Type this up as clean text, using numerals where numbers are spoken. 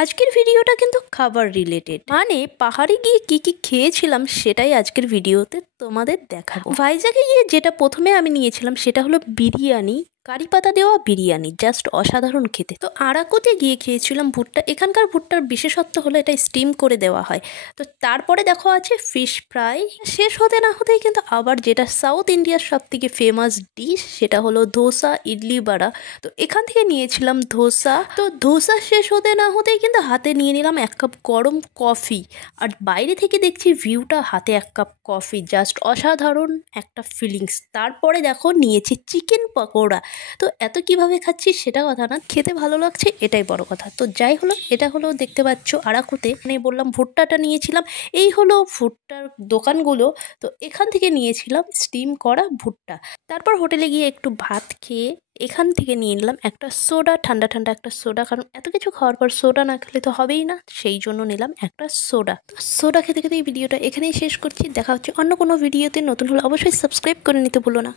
আজকের ভিডিওটা কিন্তু খাবার রিলেটেড, মানে পাহাড়ে গিয়ে কি কি খেয়েছিলাম সেটাই আজকের ভিডিওতে তোমাদের দেখাবো। ভাইজাগে গিয়ে যেটা প্রথমে আমি নিয়েছিলাম সেটা হলো বিরিয়ানি, কারি পাতা দেওয়া বিরিয়ানি, জাস্ট অসাধারণ খেতে। তো আরাকুতে গিয়ে খেয়েছিলাম ভুট্টা। এখানকার ভুট্টার বিশেষত্ব হলো এটা স্টিম করে দেওয়া হয়। তো তারপরে দেখো আছে ফিশ ফ্রাই। শেষ হতে না হতেই কিন্তু আবার যেটা সাউথ ইন্ডিয়ার সব থেকে ফেমাস ডিশ সেটা হলো ধোসা, ইডলি, বড়া। তো এখান থেকে নিয়েছিলাম ধোসা। তো ধোসা শেষ হতে না হতেই কিন্তু হাতে নিয়ে নিলাম 1 কাপ গরম কফি। আর বাইরে থেকে দেখছি ভিউটা, হাতে 1 কাপ কফি, জাস্ট অসাধারণ একটা ফিলিংস। তারপরে দেখো নিয়েছি চিকেন পকোড়া। তো এত কিভাবে খাচ্ছি সেটা কথা না, খেতে ভালো লাগছে এটাই বড় কথা। তো যাই হলো, এটা হলো দেখতে পাচ্ছ আরাকুতে, মানে বললাম ভুট্টাটা নিয়েছিলাম। এই হলো ভুট্টার দোকানগুলো। তো এখান থেকে নিয়েছিলাম স্টিম করা ভুট্টা। তারপর হোটেলে গিয়ে একটু ভাত খেয়ে এখান থেকে নিয়ে নিলাম একটা সোডা, ঠান্ডা ঠান্ডা একটা সোডা, কারণ এত কিছু খাওয়ার পর সোডা না খেলে তো হবেই না, সেই জন্য নিলাম একটা সোডা। তো সোডা খেতে খেতে এই ভিডিওটা এখানেই শেষ করছি। দেখা হচ্ছে অন্য কোনো ভিডিওতে। নতুন হলে অবশ্যই সাবস্ক্রাইব করে নিতে ভুলো না।